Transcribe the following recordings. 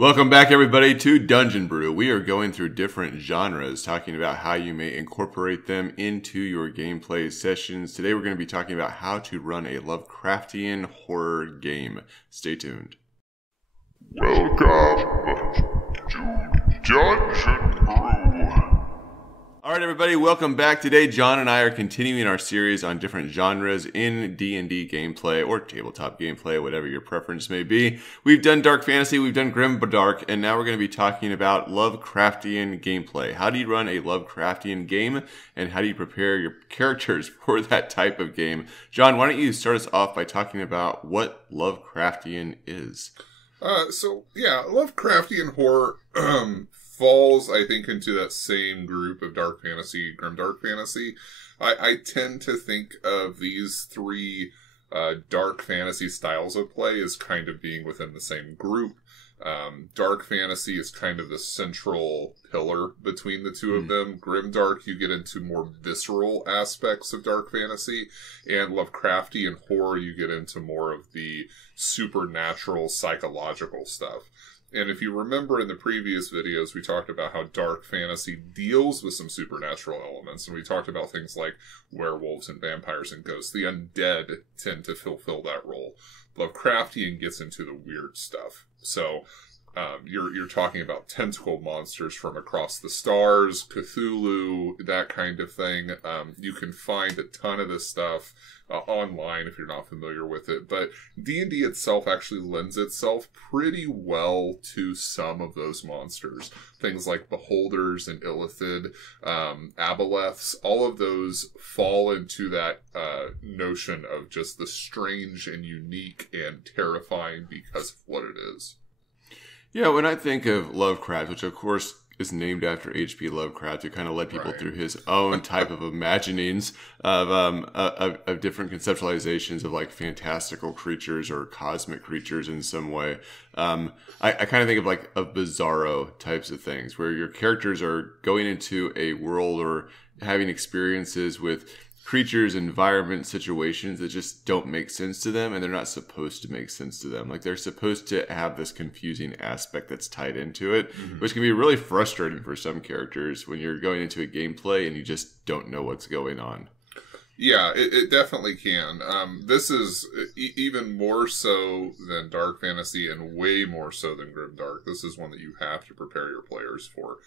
Welcome back, everybody, to Dungeon Brew. We are going through different genres, talking about how you may incorporate them into your gameplay sessions. Today, we're going to be talking about how to run a Lovecraftian horror game. Stay tuned. Welcome to Dungeon Brew. All right, everybody, welcome back. Today, John and I are continuing our series on different genres in D&D gameplay or tabletop gameplay, whatever your preference may be. We've done dark fantasy, we've done grim dark, and now we're going to be talking about Lovecraftian gameplay. How do you run a Lovecraftian game, and how do you prepare your characters for that type of game? John, why don't you start us off by talking about what Lovecraftian is? Lovecraftian horror falls, I think, into that same group of dark fantasy, grimdark fantasy. I tend to think of these three dark fantasy styles of play as kind of being within the same group. Dark fantasy is kind of the central pillar between the two of them. Grimdark, you get into more visceral aspects of dark fantasy, and Lovecraftian horror, you get into more of the supernatural, psychological stuff. And if you remember in the previous videos, we talked about how dark fantasy deals with some supernatural elements. And we talked about things like werewolves and vampires and ghosts. The undead tend to fulfill that role. Lovecraftian gets into the weird stuff. So you're talking about tentacle monsters from across the stars, Cthulhu, that kind of thing. You can find a ton of this stuff online if you're not familiar with it. But D&D itself actually lends itself pretty well to some of those monsters. Things like Beholders and Illithid, Aboleths, all of those fall into that notion of just the strange and unique and terrifying because of what it is. Yeah, when I think of Lovecraft, which of course is named after H.P. Lovecraft, to kind of let people through his own type of imaginings of different conceptualizations of like fantastical creatures or cosmic creatures in some way. I kind of think of bizarro types of things where your characters are going into a world or having experiences with creatures, environments, situations that just don't make sense to them, and they're not supposed to make sense to them. Like, they're supposed to have this confusing aspect that's tied into it, which can be really frustrating for some characters when you're going into a gameplay and you just don't know what's going on. Yeah, it definitely can. This is even more so than dark fantasy and way more so than grimdark. This is one that you have to prepare your players for,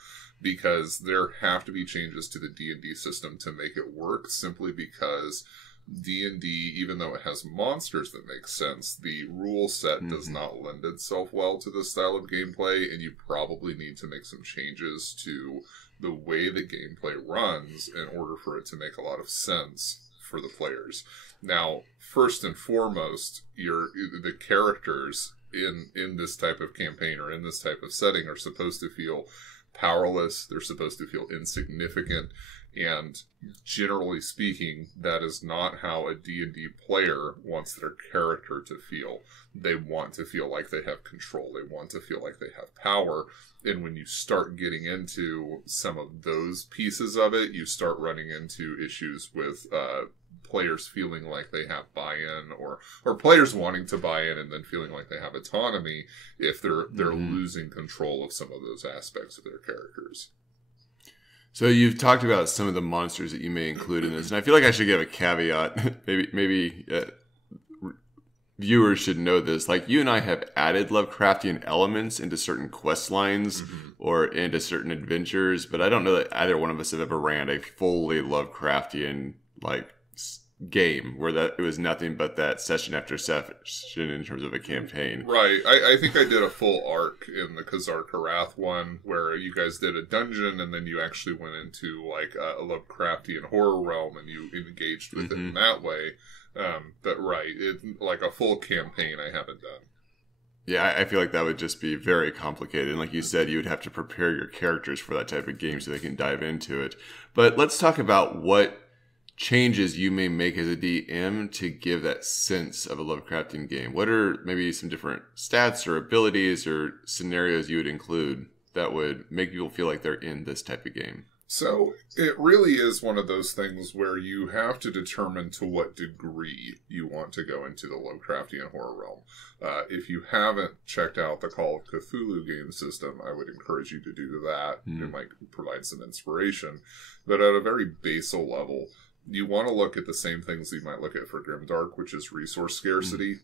because there have to be changes to the D&D system to make it work, simply because D&D, even though it has monsters that make sense, the rule set does not lend itself well to this style of gameplay, and you probably need to make some changes to the way the gameplay runs in order for it to make a lot of sense for the players. Now, first and foremost, the characters in this type of campaign or in this type of setting are supposed to feel powerless. They're supposed to feel insignificant, and generally speaking, that is not how a D&D player wants their character to feel. They want to feel like they have control. They want to feel like they have power. And when you start getting into some of those pieces of it, you start running into issues with players feeling like they have buy-in, or players wanting to buy in and then feeling like they have autonomy if they're losing control of some of those aspects of their characters. So you've talked about some of the monsters that you may include in this, and I feel like I should give a caveat. maybe viewers should know this. Like, you and I have added Lovecraftian elements into certain quest lines or into certain adventures, but I don't know that either one of us have ever ran a fully Lovecraftian game where that it was nothing but that session after session in terms of a campaign. Right. I think I did a full arc in the Khazar Karath one where you guys did a dungeon and then you actually went into like a Lovecraftian horror realm and you engaged with it in that way. But like a full campaign I haven't done. Yeah, I feel like that would just be very complicated. And like you said, you would have to prepare your characters for that type of game so they can dive into it. But let's talk about what changes you may make as a DM to give that sense of a Lovecraftian game. What are maybe some different stats or abilities or scenarios you would include that would make people feel like they're in this type of game? So it really is one of those things where you have to determine to what degree you want to go into the Lovecraftian horror realm. If you haven't checked out the Call of Cthulhu game system, I would encourage you to do that. It might provide some inspiration. But at a very basal level, you want to look at the same things that you might look at for Grimdark, which is resource scarcity.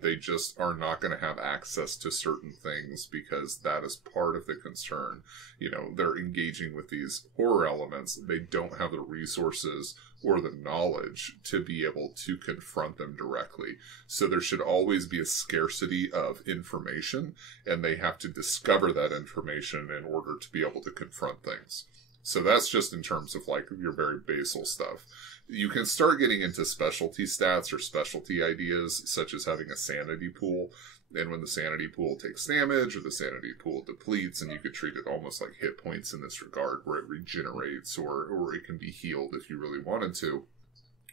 They just are not going to have access to certain things because that is part of the concern. You know, they're engaging with these horror elements. They don't have the resources or the knowledge to be able to confront them directly. So there should always be a scarcity of information, and they have to discover that information in order to be able to confront things. So that's just in terms of like your very basal stuff. You can start getting into specialty stats or specialty ideas, such as having a sanity pool. And when the sanity pool takes damage or the sanity pool depletes, and you could treat it almost like hit points in this regard, where it regenerates or it can be healed if you really wanted to.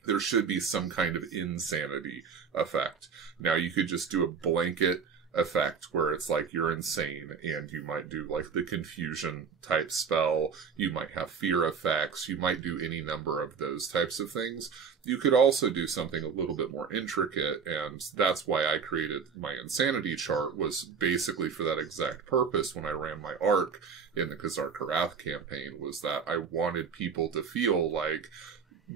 There should be some kind of insanity effect. Now, you could just do a blanket effect where it's like you're insane, and you might do like the confusion type spell, you might have fear effects, you might do any number of those types of things. You could also do something a little bit more intricate, and that's why I created my insanity chart, was basically for that exact purpose when I ran my arc in the Khazar Karath campaign, was that I wanted people to feel like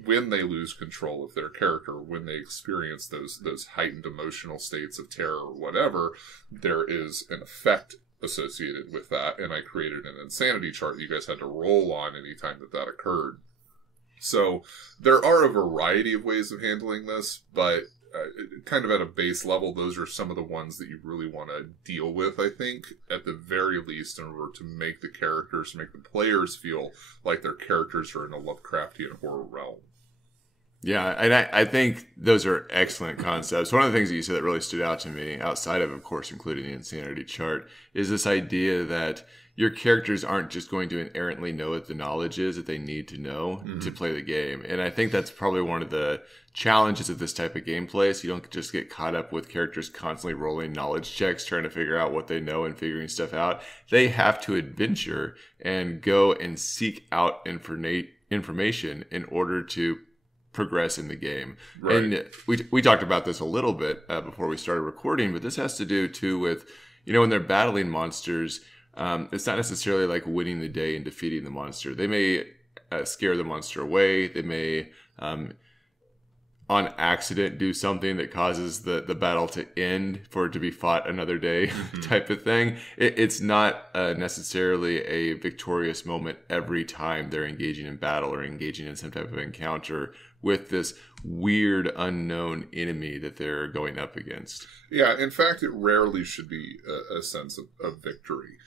when they lose control of their character, when they experience those heightened emotional states of terror or whatever, there is an effect associated with that. And I created an insanity chart that you guys had to roll on anytime that occurred. So there are a variety of ways of handling this, but kind of at a base level, those are some of the ones that you really want to deal with, I think, at the very least, in order to make the characters, make the players feel like their characters are in a Lovecraftian horror realm. Yeah, and I think those are excellent concepts. One of the things that you said that really stood out to me, outside of course, including the insanity chart, is this idea that your characters aren't just going to inherently know what the knowledge is that they need to know to play the game. And I think that's probably one of the challenges of this type of gameplay. So you don't just get caught up with characters constantly rolling knowledge checks, trying to figure out what they know and figuring stuff out. They have to adventure and go and seek out information in order to progress in the game. Right. And we talked about this a little bit before we started recording, but this has to do too with, when they're battling monsters, it's not necessarily like winning the day and defeating the monster. They may scare the monster away. They may, on accident, do something that causes the battle to end for it to be fought another day type of thing. It's not necessarily a victorious moment every time they're engaging in battle or engaging in some type of encounter with this weird unknown enemy that they're going up against. Yeah, in fact, it rarely should be a sense of victory.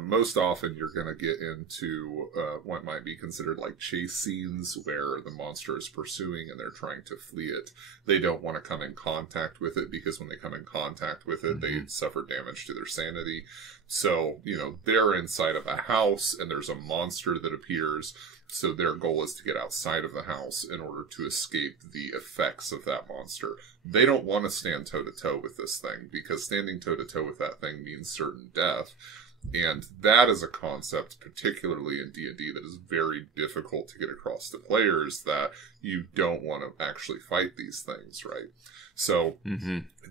Most often you're going to get into what might be considered like chase scenes where the monster is pursuing and they're trying to flee it. They don't want to come in contact with it, because when they come in contact with it, they suffer damage to their sanity. So, they're inside of a house and there's a monster that appears. So their goal is to get outside of the house in order to escape the effects of that monster. They don't want to stand toe-to-toe with this thing, because standing toe-to-toe with that thing means certain death. And that is a concept, particularly in D&D, that is very difficult to get across to players, that you don't want to actually fight these things, right? So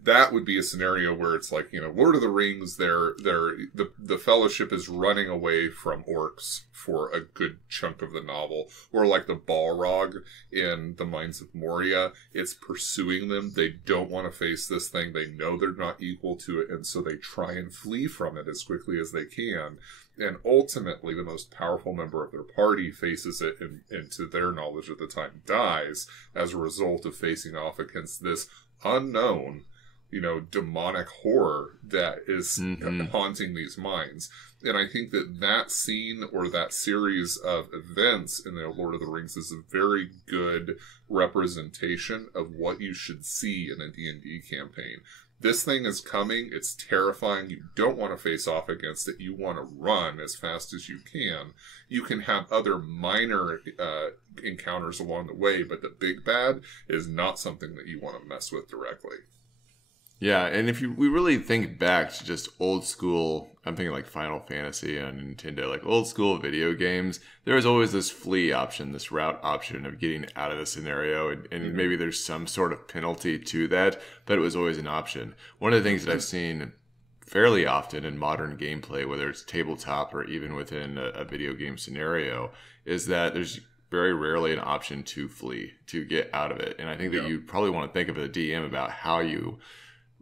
that would be a scenario where it's like, Lord of the Rings, the Fellowship is running away from orcs for a good chunk of the novel. Or like the Balrog in the Mines of Moria, it's pursuing them. They don't want to face this thing. They know they're not equal to it, and so they try and flee from it as quickly as they can. And ultimately, the most powerful member of their party faces it, and to their knowledge at the time dies as a result of facing off against this unknown, demonic horror that is haunting these minds. And I think that scene or that series of events in the Lord of the Rings is a very good representation of what you should see in a D&D campaign. This thing is coming. It's terrifying. You don't want to face off against it. You want to run as fast as you can. You can have other minor encounters along the way, but the big bad is not something that you want to mess with directly. Yeah, and if we really think back to just old school, I'm thinking like Final Fantasy on Nintendo, like old school video games, there was always this flee option, this route option of getting out of the scenario, and maybe there's some sort of penalty to that, but it was always an option. One of the things that I've seen fairly often in modern gameplay, whether it's tabletop or even within a video game scenario, is that there's very rarely an option to flee, to get out of it. And I think that you probably want to think of a DM about how you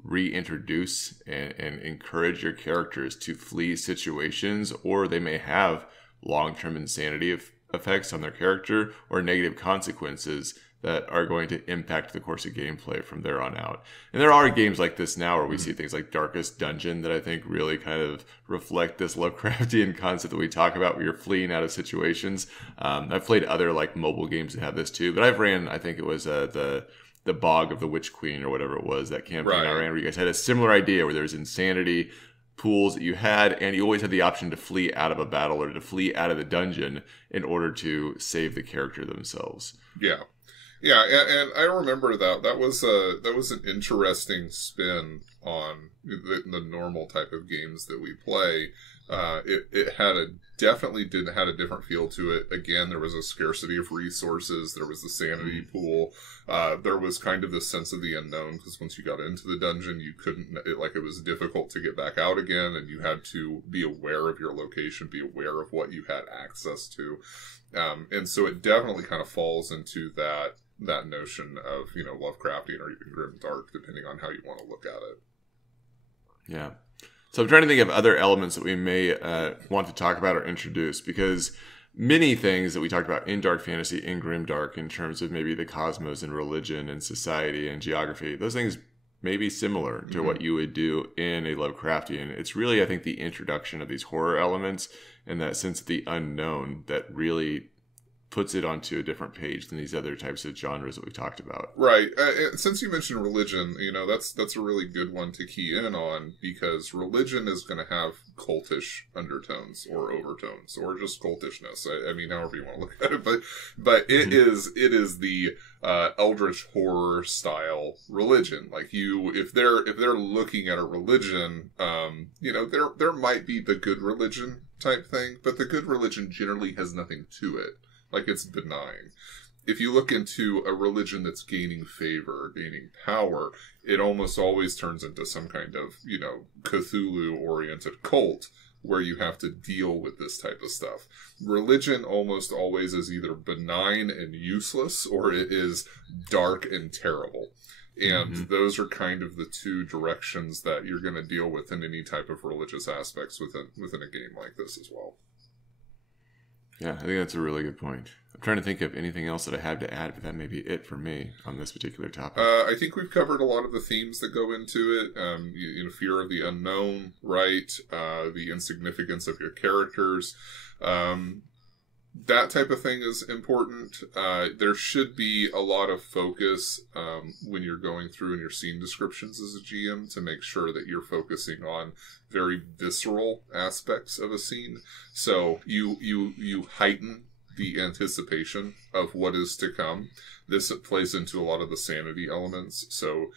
reintroduce and encourage your characters to flee situations, or they may have long-term insanity effects on their character or negative consequences that are going to impact the course of gameplay from there on out. And there are games like this now where we see things like Darkest Dungeon that I think really kind of reflect this Lovecraftian concept that we talk about where you're fleeing out of situations. I've played other like mobile games that have this too, but I've ran, I think it was the Bog of the Witch Queen or whatever it was, that campaign I ran, where you guys had a similar idea where there's insanity pools that you had, and you always had the option to flee out of a battle or to flee out of the dungeon in order to save the character themselves. Yeah. Yeah, and I remember that was an interesting spin on the normal type of games that we play. It had definitely had a different feel to it. Again, there was a scarcity of resources. There was the sanity pool. There was kind of the sense of the unknown, because once you got into the dungeon, you couldn't, it was difficult to get back out again, and you had to be aware of your location, be aware of what you had access to. And so it definitely kind of falls into that notion of, Lovecraftian or even grim dark, depending on how you want to look at it. Yeah. So I'm trying to think of other elements that we may want to talk about or introduce, because many things that we talked about in dark fantasy, in grimdark, in terms of maybe the cosmos and religion and society and geography, those things may be similar to what you would do in a Lovecraftian. It's really, I think, the introduction of these horror elements and that sense of the unknown that really puts it onto a different page than these other types of genres that we talked about. Right. Since you mentioned religion, that's a really good one to key in on, because religion is going to have cultish undertones or overtones or just cultishness. I mean, however you want to look at it, but it is the eldritch horror style religion. Like if they're looking at a religion, there might be the good religion type thing, but the good religion generally has nothing to it. Like, it's benign. If you look into a religion that's gaining favor, gaining power, it almost always turns into some kind of, Cthulhu-oriented cult where you have to deal with this type of stuff. Religion almost always is either benign and useless, or it is dark and terrible. And those are kind of the two directions that you're going to deal with in any type of religious aspects within a game like this as well. Yeah, I think that's a really good point. I'm trying to think of anything else that I have to add, but that may be it for me on this particular topic. I think we've covered a lot of the themes that go into it. Fear of the unknown, right? The insignificance of your characters. That type of thing is important. There should be a lot of focus when you're going through in your scene descriptions as a GM to make sure that you're focusing on very visceral aspects of a scene. So you heighten the anticipation of what is to come. This plays into a lot of the sanity elements. So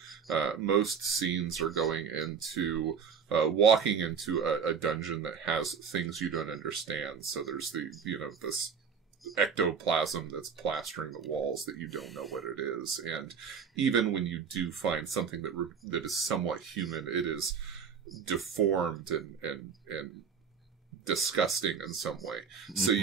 most scenes are going into walking into a dungeon that has things you don't understand. So there's this ectoplasm that's plastering the walls that you don't know what it is. And even when you do find something that is somewhat human, it is deformed and disgusting in some way. So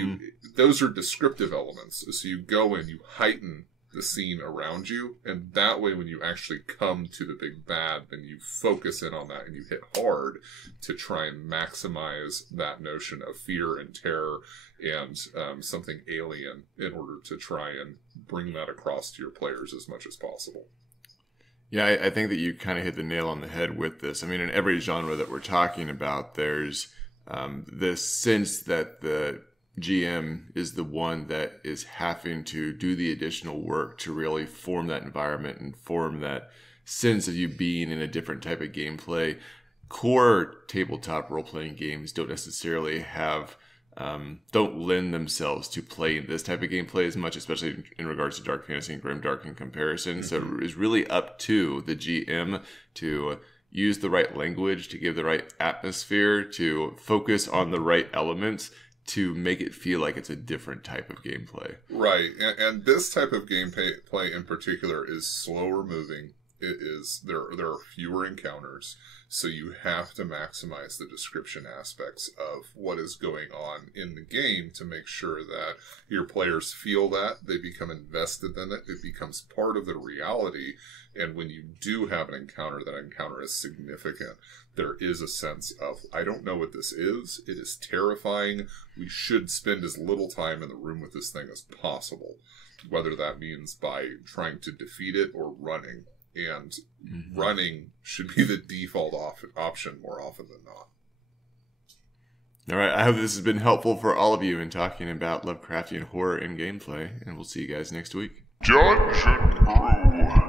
those are descriptive elements. So you go in, you heighten the scene around you, and that way when you actually come to the big bad, then you focus in on that and you hit hard to try and maximize that notion of fear and terror and something alien in order to try and bring that across to your players as much as possible. Yeah, I think that you kind of hit the nail on the head with this. I mean, in every genre that we're talking about, there's this sense that the GM is the one that is having to do the additional work to really form that environment and form that sense of you being in a different type of gameplay. Core tabletop role-playing games don't necessarily have don't lend themselves to playing this type of gameplay as much, especially in regards to dark fantasy and grimdark in comparison. So it's really up to the GM to use the right language, to give the right atmosphere, to focus on the right elements, to make it feel like it's a different type of gameplay. Right. And this type of gameplay in particular is slower moving. It is there are fewer encounters, so you have to maximize the description aspects of what is going on in the game to make sure that your players feel that, they become invested in it, it becomes part of the reality, and when you do have an encounter, that encounter is significant. There is a sense of, I don't know what this is, it is terrifying, we should spend as little time in the room with this thing as possible, whether that means by trying to defeat it or running. And running should be the default option more often than not. All right, I hope this has been helpful for all of you in talking about Lovecraftian horror and gameplay, and we'll see you guys next week. Judge and Brew.